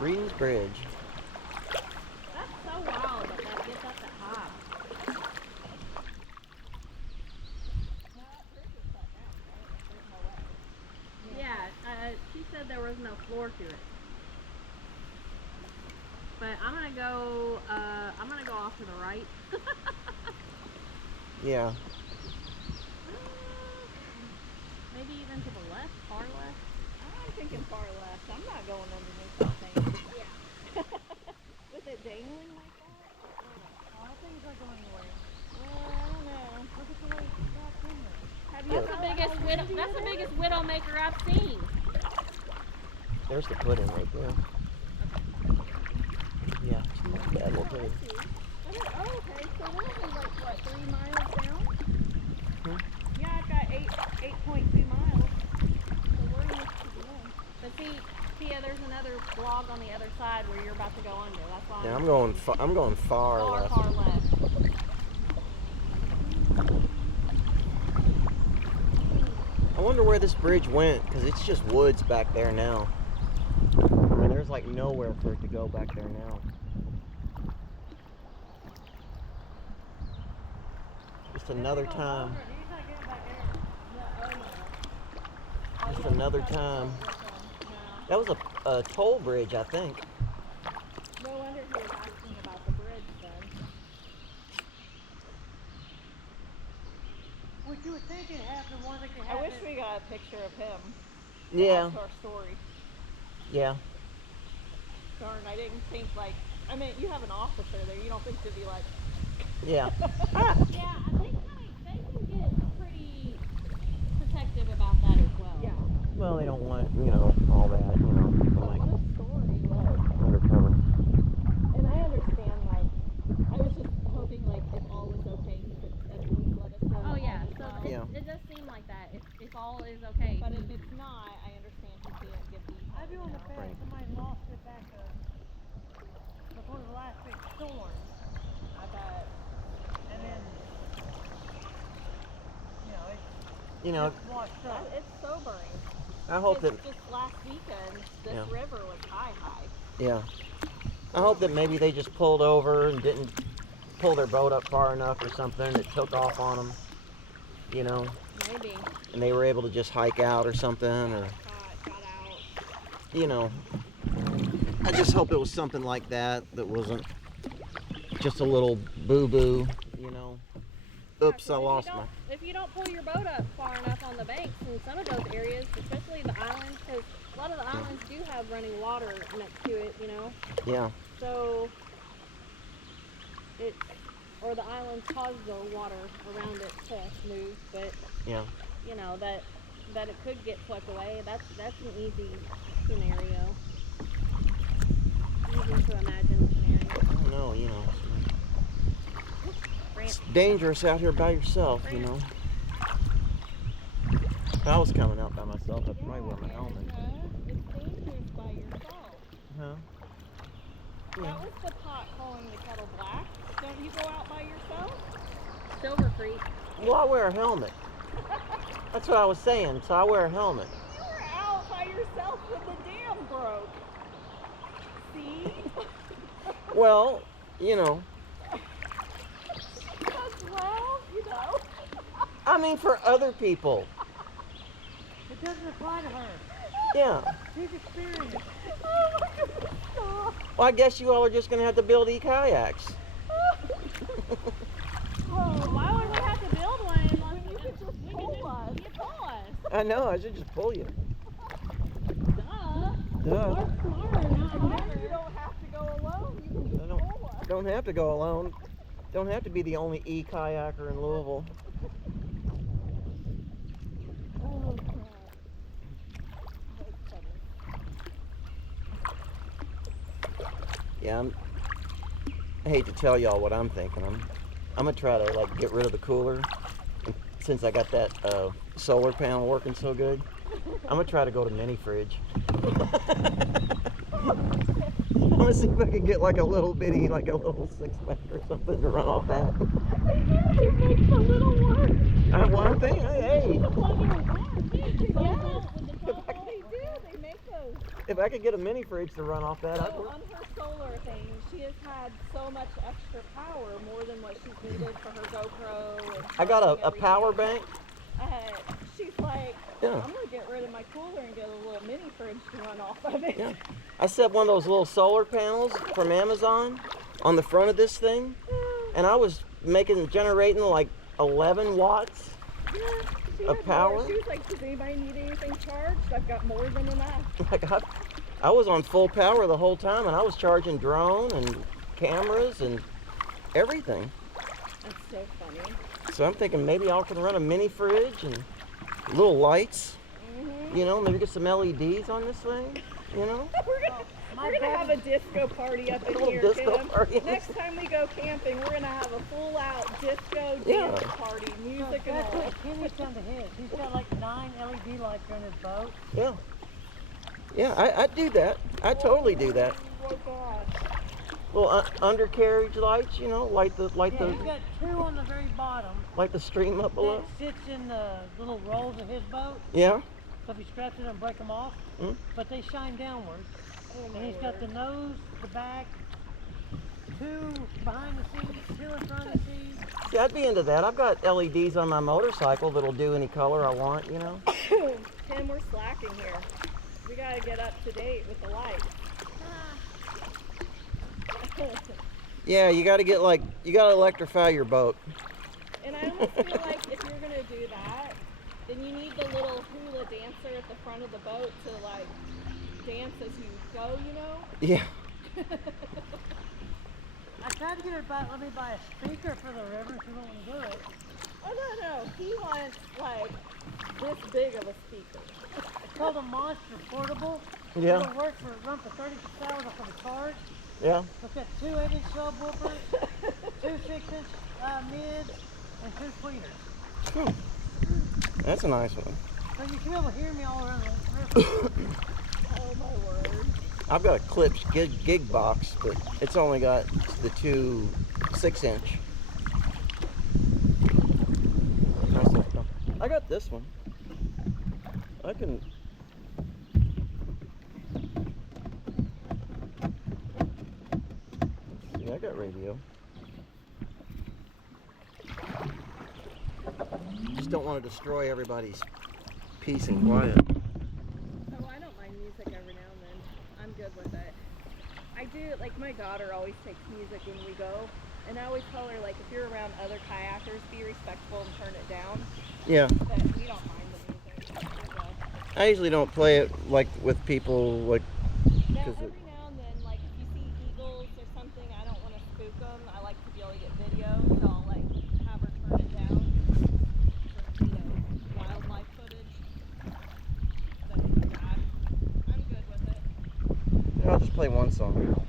Breedens Bridge. That's so wild that that gets up that high. Yeah, she said there was no floor to it. But I'm gonna go off to the right. Yeah. Maybe even to the left, far left. I'm thinking far left. I'm not going underneath that thing. Yeah. With it dangling like that? I don't think it's not going anywhere. I don't know. Look at the way it's back in there. Have you That's the biggest widowmaker I've seen. There's the pudding right there. Yeah, it's not bad little pudding. Oh, okay. So we're only like, what, 3 miles down? Hmm? Yeah, I've got 8.2 miles. So we're almost to the end. But see, Tia, there's another log on the other side where you're about to go under. That's why Yeah, I'm going far left. far left. I wonder where this bridge went, because it's just woods back there now. I mean, there's like nowhere for it to go back there now. Just another time. He's not getting back there. Just another time. That was a toll bridge, I think. No wonder he was asking about the bridge then. What you would think it happened, one that could I happen. wish we got a picture of him. Yeah, That's our story. yeah. Darn, I didn't think like, I mean, you have an officer there. You don't think to be like, Yeah. Yeah, I think they can get pretty protective about that as well. yeah. Well, they don't want, all that, What like a story, like. undercover. And I understand, like, I was just hoping, like, if all was okay, he could at least let us know. Oh yeah, so Yeah. it does seem like that. If all is okay. But if it's not, I understand he can't give details. I'd be on the fence. Right. Somebody lost it back before the last big storm. I bet. And then, it's washed up. It's sobering. I hope that, Just last weekend, this Yeah. river was high. yeah. I hope that maybe they just pulled over and didn't pull their boat up far enough or something. It took off on them, Maybe. and they were able to just hike out or something, or, Got out. I just hope it was something like that wasn't just a little boo-boo, Oops, I lost my... If you don't pull your boat up far enough on the banks in some of those areas, especially the islands, because a lot of the islands do have running water next to it, Yeah, So or the islands cause the water around it to move, but yeah. that it could get swept away. That's an easy scenario. Easy to imagine scenario. I don't know, It's dangerous out here by yourself, If I was coming out by myself, I'd probably wear my helmet. It's dangerous by yourself. Huh? That was the pot calling the kettle black. Don't you go out by yourself? Silver Creek. Well, I wear a helmet. That's what I was saying, so I wear a helmet. You were out by yourself when the dam broke. See? Well, I mean for other people. It doesn't apply to her. Yeah. She's experienced. Oh my goodness, stop. Well, I guess you all are just going to have to build e-kayaks. Why would we have to build one unless You could just pull us. you pull us? I know, I should just pull you. Duh. Duh. Work smarter, not harder. You don't have to go alone. You can just I don't- pull us. Don't have to go alone. Don't have to be the only e-kayaker in Louisville. Oh, crap. That's funny. Yeah, I hate to tell y'all what I'm thinking. I'm gonna try to get rid of the cooler. And since I got that solar panel working so good, I'm gonna try to go to mini fridge. I'm gonna see if I can get a little bitty, a little 6-pack or something to run off that. It makes a little work. One thing, hey, Plug in your car, too. Yeah. They do. They make those. if I could get a mini fridge to run off that, I'd So work. on her solar thing, she has had so much extra power, more than what she's needed for her GoPro. And I got charging a power everything. bank. She's like, Yeah. I'm gonna get rid of my cooler and get a little mini fridge to run off of it. Yeah. I set one of those little solar panels from Amazon on the front of this thing, and I was generating like 11 watts. Yeah, she Of had power? more. She was like, does anybody need anything charged? I've got more than enough. Like I was on full power the whole time, and I was charging drone and cameras and everything. That's so funny. So I'm thinking maybe I can run a mini fridge and little lights. Mm-hmm. You know, maybe get some LEDs on this thing. You know. We're gonna have a disco party up in little here, disco Tim. party in Next time we go camping, we're gonna have a full-out disco Yeah. dance party, music and That's all. what Kenny's done to his. He's got like 9 LED lights on his boat. Yeah. Yeah, I do that. I totally do that. Oh gosh. Little undercarriage lights, you know, light the Yeah, he's got 2 on the very bottom light the stream up below. that sits in the little rolls of his boat. Yeah. So if he straps it and break them off, Mm. but they shine downward. Oh And my he's got the word. nose, the back, 2 behind the scenes, 2 in front of the scenes. Yeah, I'd be into that. I've got LEDs on my motorcycle that'll do any color I want, you know. Tim, we're slacking here. We gotta get up to date with the lights. Yeah, you got to electrify your boat. And I almost feel like if you're gonna do that, then you need the little hula dancer at the front of the boat to like dance as you go, you know? Yeah. I tried to get her to let me buy a speaker for the river. She won't want to do it. Oh no, he wants like this big of a speaker. It's called a Monster Portable. Yeah. It'll run for 36 hours off of a charge. Yeah. It's got 2 8-inch subwoofers, 2 6-inch mids, and 2 tweeters. That's a nice one. So you should be able to hear me all around the river. Oh my word. I've got a Klipsch gig box, but it's only got the 2 6-inch. I got this one. I can. Yeah, I got radio. Just don't want to destroy everybody's peace and quiet. Oh, I don't mind music every now and then. I'm good with it. I do, like my daughter always takes music when we go, and I always tell her like if you're around other kayakers, be respectful and turn it down. Yeah. But we don't mind the music. So. I usually don't play it like with people like. Now, 'Cause every now and then, like if you see eagles or something, I don't want to spook them. I like to be able to get video, so I'll like have her turn it down for, wildlife footage. But yeah, I'm good with it. I'll just play one song.